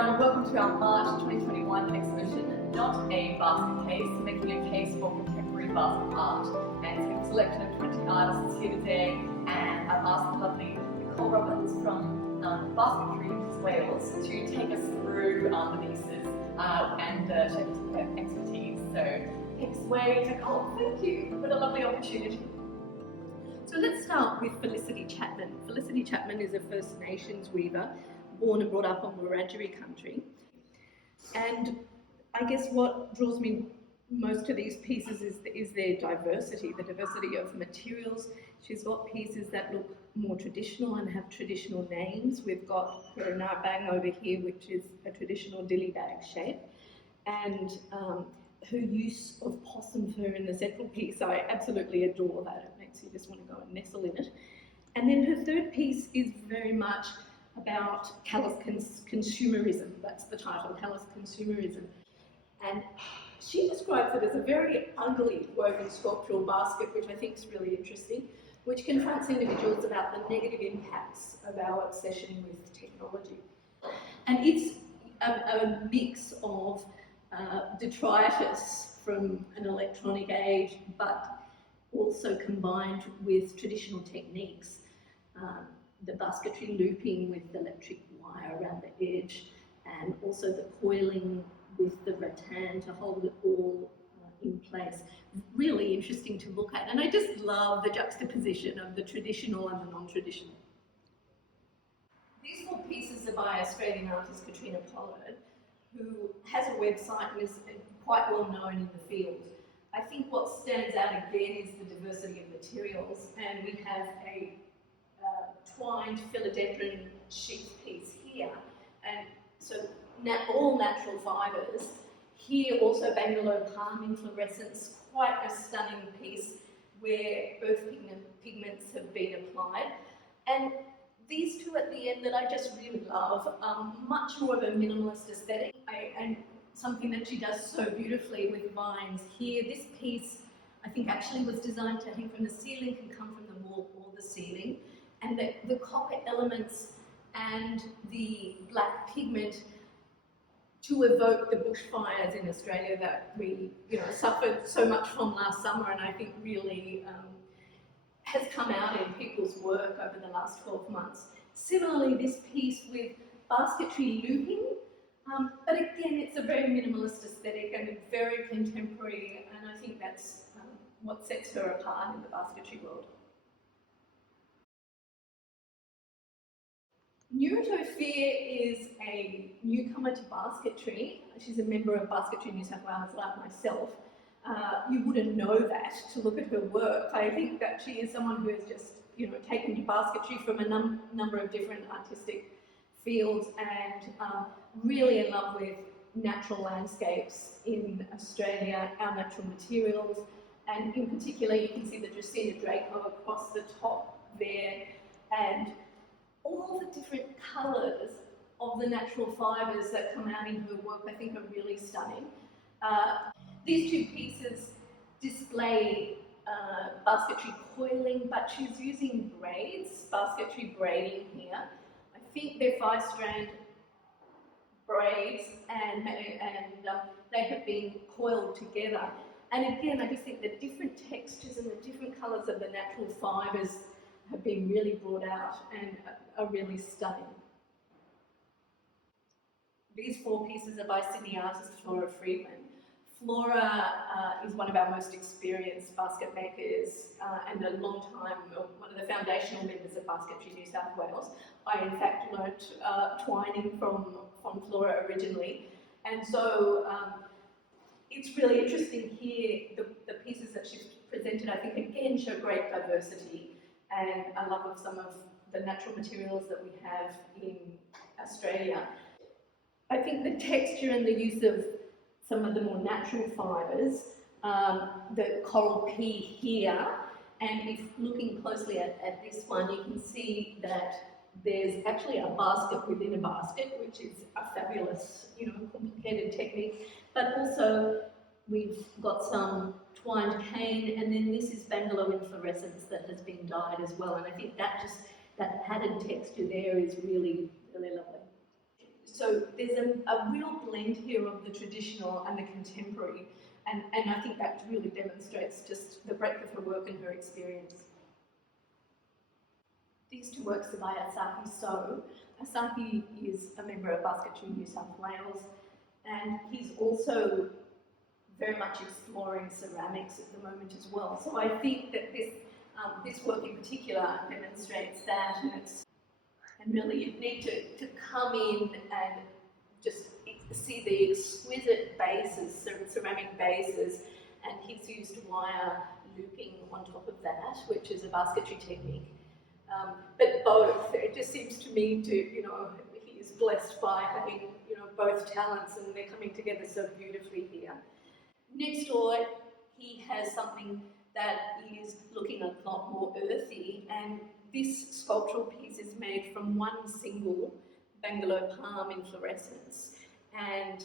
everyone, welcome to our March 2021 exhibition, Not a Basket Case, making a case for contemporary basket art. And so a selection of 20 artists here today, and I've asked the lovely Colrobins from Basketry, Wales, to take us through the pieces and share their expertise. So thanks away to Cole. Thank you. What a lovely opportunity. So let's start with Felicity Chapman. Felicity Chapman is a First Nations weaver, born and brought up on Wiradjuri country. And I guess what draws me most to these pieces is their diversity, the diversity of materials. She's got pieces that look more traditional and have traditional names. We've got her narbang over here, which is a traditional dilly bag shape. And her use of possum fur in the central piece, I absolutely adore that. It makes you just want to go and nestle in it. And then her third piece is very much about callous consumerism. That's the title, callous consumerism. And she describes it as a very ugly woven sculptural basket, which I think is really interesting, which confronts individuals about the negative impacts of our obsession with technology. And it's a mix of detritus from an electronic age, but also combined with traditional techniques. The basketry looping with the electric wire around the edge, and also the coiling with the rattan to hold it all in place. Really interesting to look at, and I just love the juxtaposition of the traditional and the non-traditional. These 4 pieces are by Australian artist Katrina Pollard, who has a website and is quite well known in the field. I think what stands out again is the diversity of materials, and we have a twined philodendron sheath piece here, and so all natural fibres. Here also Bangalore palm inflorescence, quite a stunning piece where both pigments have been applied. And these 2 at the end that I just really love, much more of a minimalist aesthetic, and something that she does so beautifully with vines. Here, this piece I think actually was designed to hang from the ceiling, can come from the wall or the ceiling. And the copper elements and the black pigment to evoke the bushfires in Australia that we suffered so much from last summer, and I think really has come out in people's work over the last 12 months. Similarly, this piece with basketry looping, but again, it's a very minimalist aesthetic and very contemporary, and I think that's what sets her apart in the basketry world. Neurotoxin is a newcomer to basketry. She's a member of Basketry New South Wales, like myself. You wouldn't know that to look at her work. I think that she is someone who has just, taken to basketry from a number of different artistic fields, and really in love with natural landscapes in Australia, our natural materials, and in particular you can see the Dracaena Draco across the top there, and all the different colours of the natural fibres that come out in her work I think are really stunning. These 2 pieces display basketry coiling, but she's using braids, basketry braiding here. I think they're 5-strand braids, and they have been coiled together. And again, I just think the different textures and the different colours of the natural fibres have been really brought out and are really stunning. These 4 pieces are by Sydney artist Flora Friedman. Flora is one of our most experienced basket makers and a long time, one of the foundational members of Basketry New South Wales. I in fact learnt twining from Flora originally, and so it's really interesting here, the pieces that she's presented I think again show great diversity and a love of some of the natural materials that we have in Australia. I think the texture and the use of some of the more natural fibres, the coral pea here, and if looking closely at this one, you can see that there's actually a basket within a basket, which is a fabulous, complicated technique, but also we've got some twined cane, and then this is Bangalore inflorescence that has been dyed as well, and I think that patterned texture there is really, really lovely. So there's a real blend here of the traditional and the contemporary, and I think that really demonstrates just the breadth of her work and her experience. These two works are by Asaki. So Asaki is a member of Basketry New South Wales, and he's also very much exploring ceramics at the moment as well. So I think that this work in particular demonstrates that, and really you need to come in and just see the exquisite bases, ceramic bases, and he's used wire looping on top of that, which is a basketry technique. But both, it just seems to me to, he is blessed by having, both talents, and they're coming together so beautifully here. Next door, he has something that is looking a lot more earthy, and this sculptural piece is made from one single bungalow palm in fluorescence, and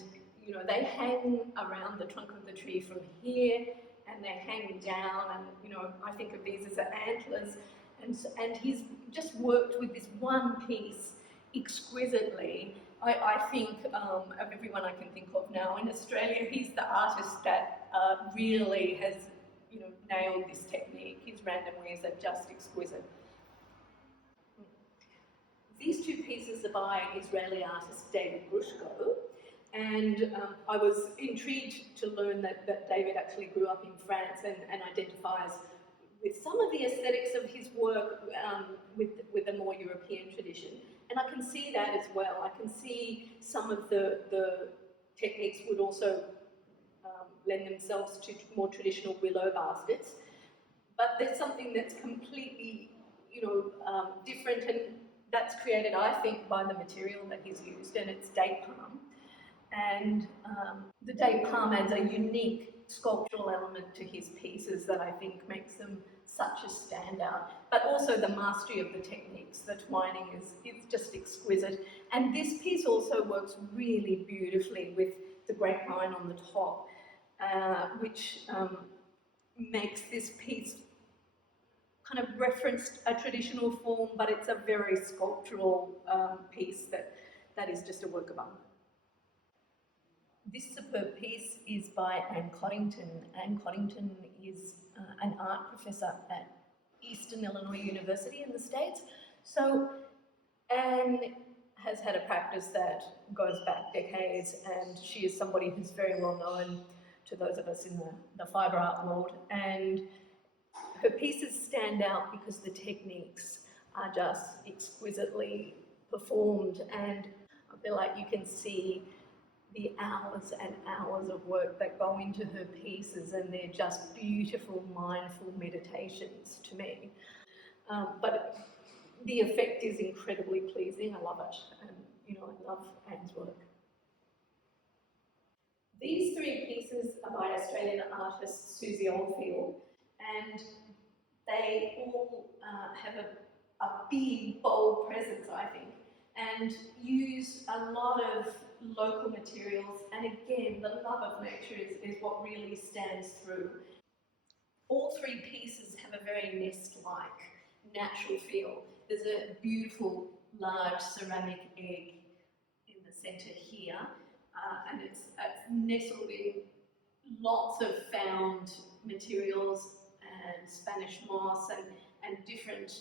they hang around the trunk of the tree from here, and they hang down, and I think of these as antlers, and he's just worked with this one piece exquisitely. I think of everyone I can think of now in Australia, he's the artist that really has nailed this technique. His random weaves are just exquisite. These two pieces are by Israeli artist David Brushko, and I was intrigued to learn that David actually grew up in France and identifies with some of the aesthetics of his work with a more European tradition. And I can see that as well. I can see some of the techniques would also lend themselves to more traditional willow baskets. But there's something that's completely, different, and that's created, I think, by the material that he's used, and it's date palm. And the date palm adds a unique sculptural element to his pieces that I think makes them such a standout, but also the mastery of the techniques. The twining is just exquisite, and this piece also works really beautifully with the grapevine on the top, which makes this piece kind of referenced a traditional form, but it's a very sculptural piece that is just a work of art. This superb piece is by Anne Coddington. Anne Coddington is an art professor at Eastern Illinois University in the States. So Anne has had a practice that goes back decades, and she is somebody who's very well known to those of us in the fibre art world. And her pieces stand out because the techniques are just exquisitely performed, and I feel like you can see the hours and hours of work that go into her pieces, and they're just beautiful, mindful meditations to me. But the effect is incredibly pleasing. I love it, and I love Anne's work. These three pieces are by Australian artist Suzy Oldfield, and they all have a big, bold presence, I think, and use a lot of local materials, and again, the love of nature is what really stands through. All three pieces have a very nest-like, natural feel. There's a beautiful, large ceramic egg in the centre here, and it's nestled in lots of found materials and Spanish moss and different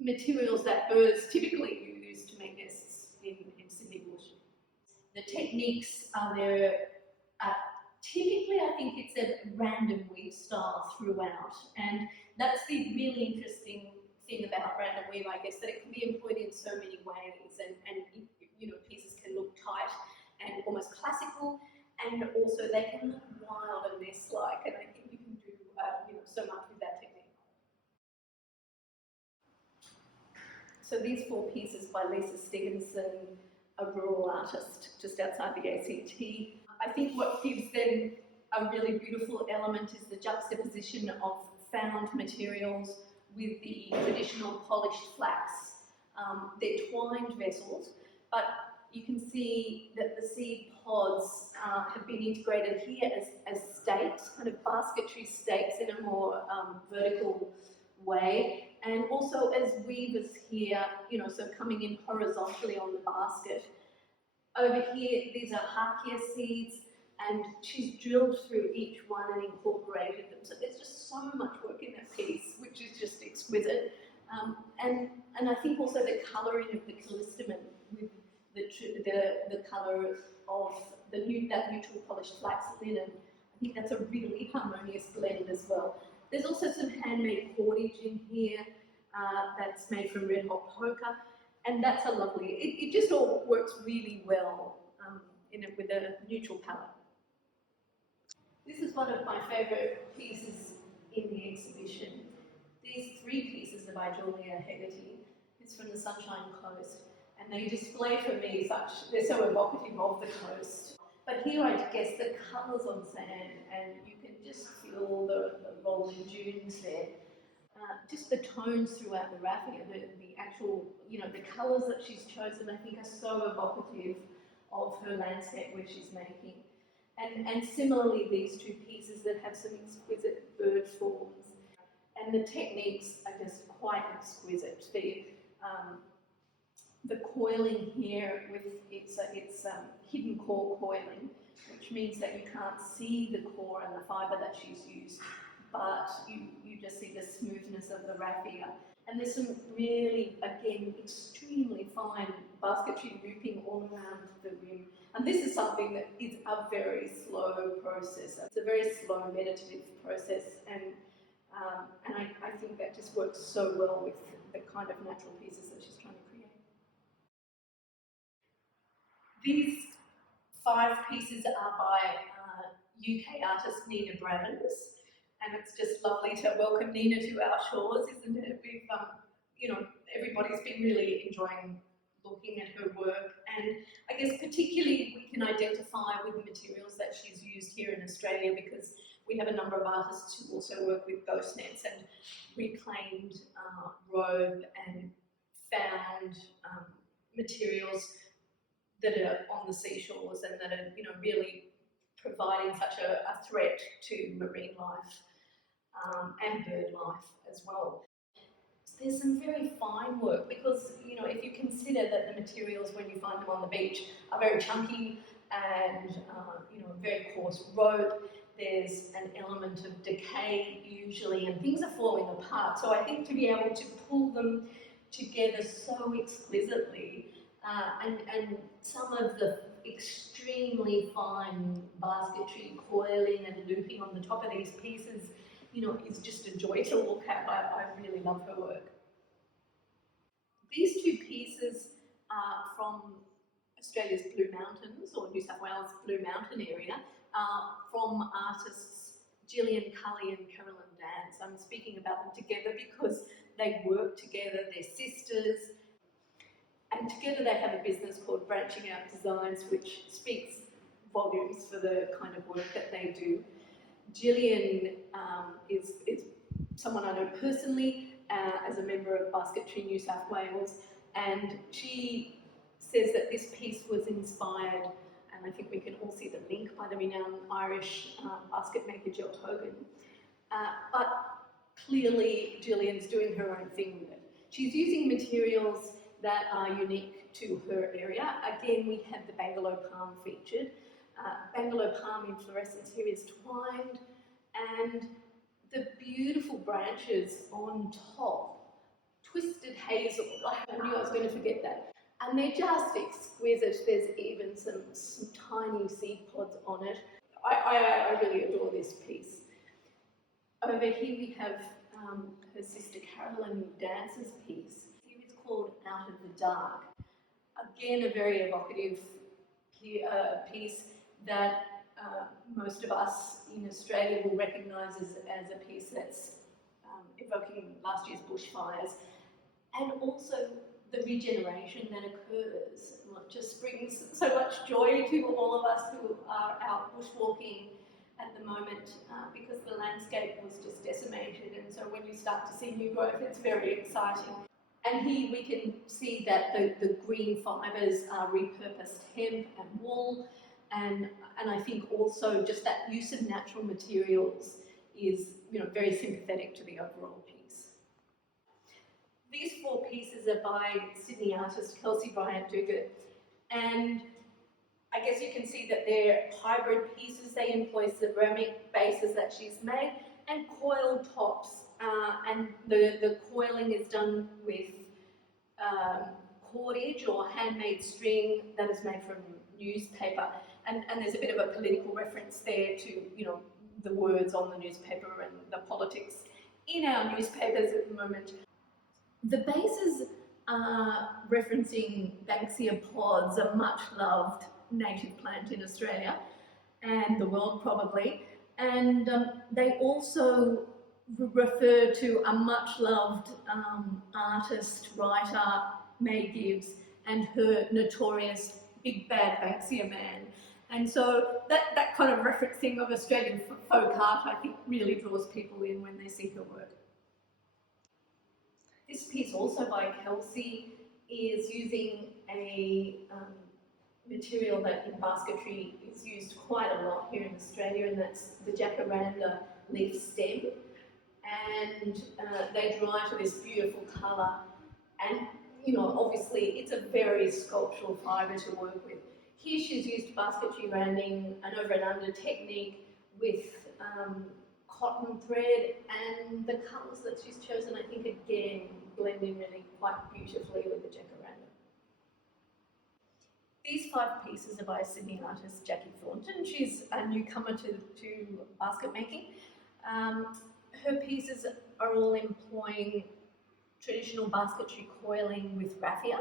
materials that birds typically use to make nests in Sydney bush. The techniques are there. Typically, I think it's a random weave style throughout, and that's the really interesting thing about random weave, I guess, that it can be employed in so many ways, and pieces can look tight and almost classical, and also they can look wild and nest-like, and I think you can do so much with that technique. So these four pieces by Lisa Stevenson, a rural artist just outside the ACT. I think what gives them a really beautiful element is the juxtaposition of found materials with the traditional polished flax. They're twined vessels, but you can see that the seed pods have been integrated here as stakes, kind of basketry stakes in a more vertical way, And also as weavers here, you know, so coming in horizontally on the basket. Over here, these are harkia seeds, and she's drilled through each one and incorporated them. So there's just so much work in that piece, which is just exquisite. And I think also the colouring of the callistamine with the colour of that neutral polished flax linen. I think that's a really harmonious blend as well. There's also some handmade cordage in here that's made from red hot poker, and that's a lovely, it just all works really well with a neutral palette. This is one of my favourite pieces in the exhibition. These three pieces are by Gillian Hegerty. It's from the Sunshine Coast, and they display for me they're so evocative of the coast. But here I guess the colours on sand, and you can just feel the rolling dunes there. Just the tones throughout the raffia, the actual, you know, the colours that she's chosen, I think are so evocative of her landscape where she's making. And similarly, these two pieces that have some exquisite bird forms. And the techniques are just quite exquisite. The coiling here with its hidden core coiling, which means that you can't see the core and the fibre that she's used, but you just see the smoothness of the raffia. And there's some really, again, extremely fine basketry looping all around the rim. And this is something that is a very slow process. It's a very slow meditative process, and I think that just works so well with the kind of natural pieces that she's trying to create. These 5 pieces are by UK artist Ninabrevins, and it's just lovely to welcome Nina to our shores, isn't it? We've, you know, everybody's been really enjoying looking at her work, and I guess particularly we can identify with the materials that she's used here in Australia, because we have a number of artists who also work with ghost nets and reclaimed robe and found materials that are on the seashores and that are, you know, really providing such a threat to marine life and bird life as well. There's some very fine work because, you know, if you consider that the materials when you find them on the beach are very chunky and, you know, very coarse rope, there's an element of decay usually and things are falling apart. So I think to be able to pull them together so exquisitely and some of the extremely fine basketry coiling and looping on the top of these pieces, you know, is just a joy to look at. I really love her work. These 2 pieces are from Australia's Blue Mountains, or New South Wales Blue Mountain area, from artists Gillian, Cully and Carolyn. I'm speaking about them together because they work together, they're sisters, and together they have a business called Branching Out Designs, which speaks volumes for the kind of work that they do. Gillian is someone I know personally as a member of Basketry New South Wales, and she says that this piece was inspired, and I think we can all see the link, by the renowned Irish basket maker Jill Hogan. But clearly Gillian's doing her own thing with it. She's using materials that are unique to her area. Again, we have the Bangalow palm featured. Bangalow palm inflorescence here is twined, and the beautiful branches on top, twisted hazel. I knew I was going to forget that. And they're just exquisite. There's even some tiny seed pods on it. I really adore this piece. Over here we have her sister Carolyn Dance's piece. Here it's called Out of the Dark. Again, a very evocative piece that most of us in Australia will recognise as a piece that's evoking last year's bushfires, and also the regeneration that occurs. It just brings so much joy to all of us who are out bushwalking at the moment because the landscape was just decimated, and so when you start to see new growth, it's very exciting. And here we can see that the green fibres are repurposed hemp and wool, and I think also just that use of natural materials is, you know, very sympathetic to the overall piece. These 4 pieces are by Sydney artist Kelsey Briandgar, and I guess you can see that they're hybrid pieces. They employ ceramic bases that she's made and coiled tops, and the coiling is done with cordage or handmade string that is made from newspaper, and there's a bit of a political reference there to, you know, the words on the newspaper and the politics in our newspapers at the moment. The bases are referencing Banksia pods, a much loved native plant in Australia and the world probably, and they also refer to a much loved artist, writer, May Gibbs, and her notorious Big Bad Banksia Man. And so that kind of referencing of Australian folk art, I think, really draws people in when they see her work. This piece, also by Kelsey, is using a material that in basketry is used quite a lot here in Australia, and that's the jacaranda leaf stem. And they dry to this beautiful colour, and, you know, obviously it's a very sculptural fibre to work with. Here she's used basketry randing, an over and under technique with cotton thread, and the colours that she's chosen, I think, again blend in really quite beautifully with the jacaranda. These 5 pieces are by Sydney artist Jackie Thornton. She's a newcomer to basket making. Her pieces are all employing traditional basketry coiling with raffia.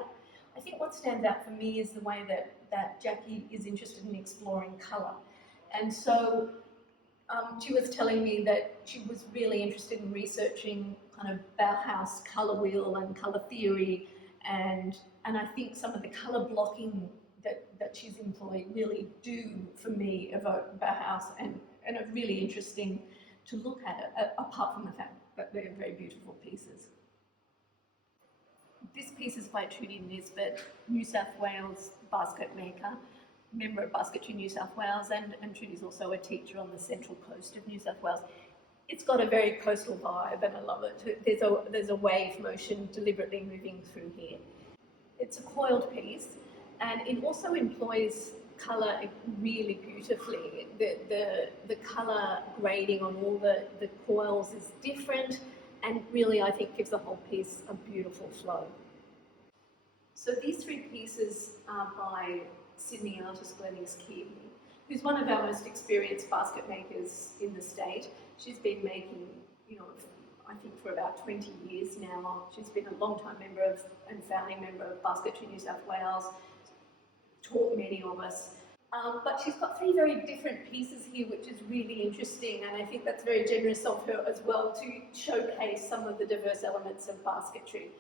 I think what stands out for me is the way that Jackie is interested in exploring colour. And so she was telling me that she was really interested in researching kind of Bauhaus colour wheel and colour theory, and I think some of the colour blocking that she's employed really do, for me, evoke Bauhaus, and are really interesting to look at it, apart from the fact that they're very beautiful pieces. This piece is by Trudy Nisbet, New South Wales basket maker, member of Basketry New South Wales, and Trudy's also a teacher on the central coast of New South Wales. It's got a very coastal vibe, and I love it. There's a wave motion deliberately moving through here. It's a coiled piece, and it also employs colour really beautifully. The colour grading on all the coils is different, and really, I think, gives the whole piece a beautiful flow. So these 3 pieces are by Sydney artist Glenys Kidd, who's one of our most experienced basket makers in the state. She's been making, you know, I think for about 20 years now. She's been a long-time member of and founding member of Basketry New South Wales, taught many of us. But she's got 3 very different pieces here, which is really interesting, and I think that's very generous of her as well to showcase some of the diverse elements of basketry.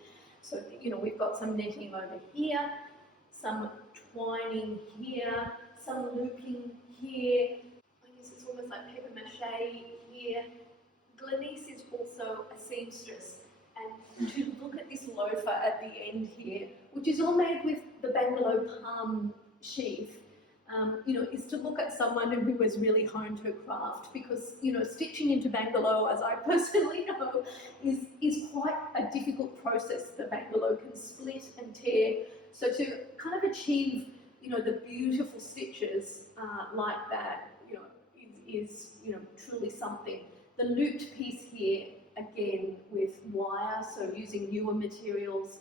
So, you know, we've got some netting over here, some twining here, some looping here. I guess it's almost like paper mache here. Glenys is also a seamstress, and to look at this loafer at the end here, which is all made with the Bangalow palm sheath, you know, is to look at someone who has really honed her craft, because, you know, stitching into Bangalow, as I personally know, is quite a difficult process. The Bangalow can split and tear, so to kind of achieve, you know, the beautiful stitches like that, you know, is you know, truly something. The looped piece here, again with wire, so using newer materials,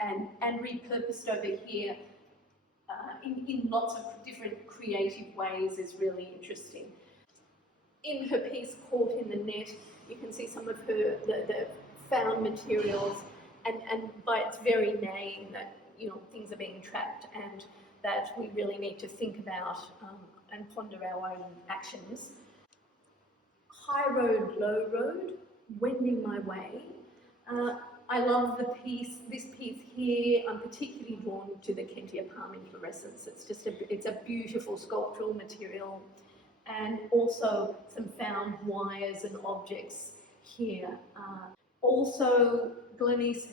and repurposed over here in lots of different creative ways is really interesting. In her piece Caught in the Net, you can see some of her the found materials, and by its very name, that, you know, things are being trapped, and that we really need to think about and ponder our own actions. High Road, Low Road, Wending My Way. I love this piece here. I'm particularly drawn to the Kentia palm inflorescence. It's a beautiful sculptural material, and also some found wires and objects here. Also, Glenys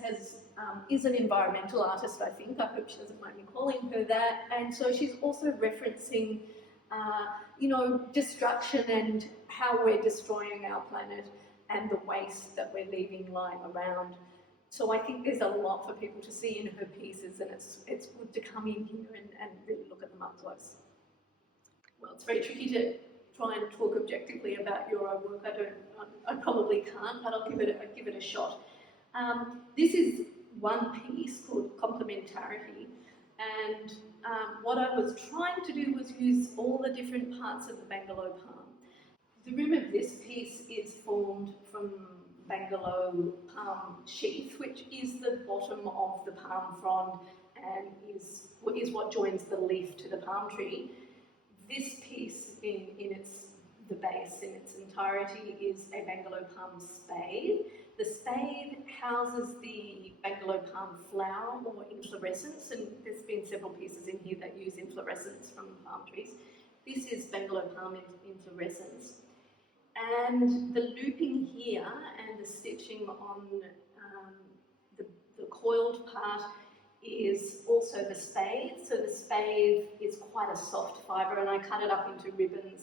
is an environmental artist, I think. I hope she doesn't mind me calling her that. And so she's also referencing, you know, destruction and how we're destroying our planet and the waste that we're leaving lying around. So I think there's a lot for people to see in her pieces, and it's good to come in here and really look at them up close. Well, it's very tricky to try and talk objectively about your own work. I probably can't, but I'll give it a shot. This is one piece called Complementarity, and what I was trying to do was use all the different parts of the bungalow palm. The rim of this piece is formed from bungalow palm sheath, which is the bottom of the palm frond and is what joins the leaf to the palm tree. This piece the base in its entirety is a bungalow palm spade. The spade houses the bungalow palm flower or inflorescence, and there's been several pieces in here that use inflorescence from palm trees. This is bungalow palm inflorescence. And the looping here and the stitching on the coiled part is also the spade. So the spade is quite a soft fibre, and I cut it up into ribbons,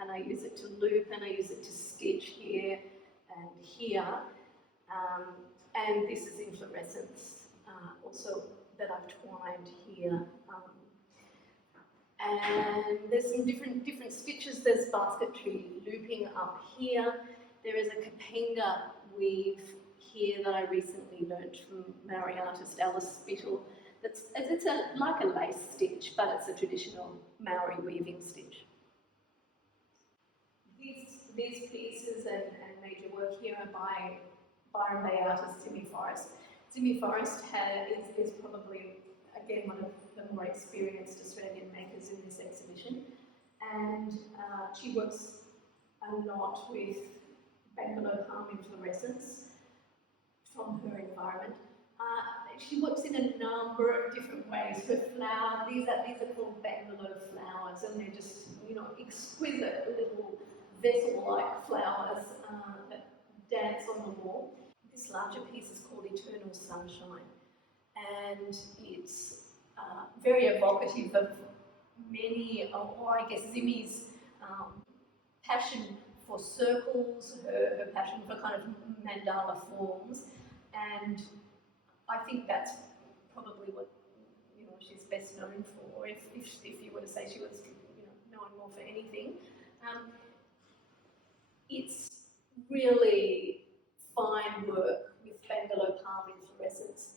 and I use it to loop, and I use it to stitch here and here. And this is inflorescence also that I've twined here. And there's some different stitches. There's basketry looping up here. There is a Kapanga weave here that I recently learnt from Maori artist Alice Spittle. It's like a lace stitch, but it's a traditional Maori weaving stitch. These pieces and major work here are by Byron Bay artist Timmy Forest. Timmy Forest is probably, again, one of the more experienced Australian makers in this exhibition, and she works a lot with bungalow palm inflorescence from her environment. She works in a number of different ways. Her flower, these are called bungalow flowers, and they're just, exquisite little vessel-like flowers that dance on the wall. This larger piece is called Eternal Sunshine, and it's very evocative of many, or I guess Zimmy's passion for circles, her passion for kind of mandala forms, and I think that's probably what she's best known for. If you were to say she was known more for anything, it's really fine work with bungalow palm inflorescence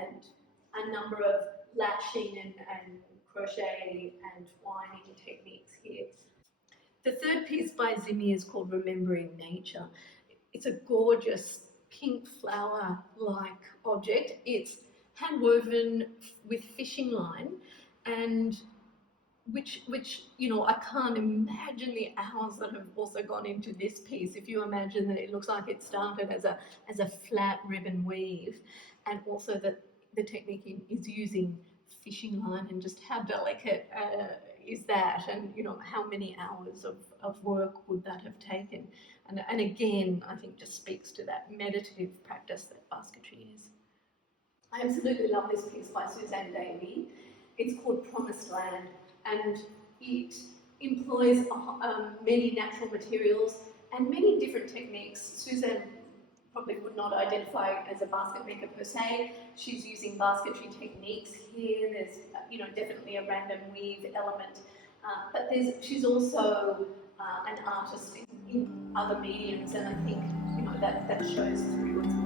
and a number of lashing and crochet and twining techniques here. The third piece by Zimmy is called Remembering Nature. It's a gorgeous pink flower-like object. It's hand-woven with fishing line, and which I can't imagine the hours that have also gone into this piece. If you imagine that it looks like it started as a flat ribbon weave, and also that the technique is using fishing line, and just how delicate is that, and how many hours of work would that have taken, and again I think just speaks to that meditative practice that basketry is. I absolutely love this piece by Suzanne Davey. It's called Promised Land, and it employs many natural materials and many different techniques. Suzanne probably would not identify as a basket maker per se. She's using basketry techniques here. There's definitely a random weave element, but she's also an artist in other mediums, and I think that shows through as well.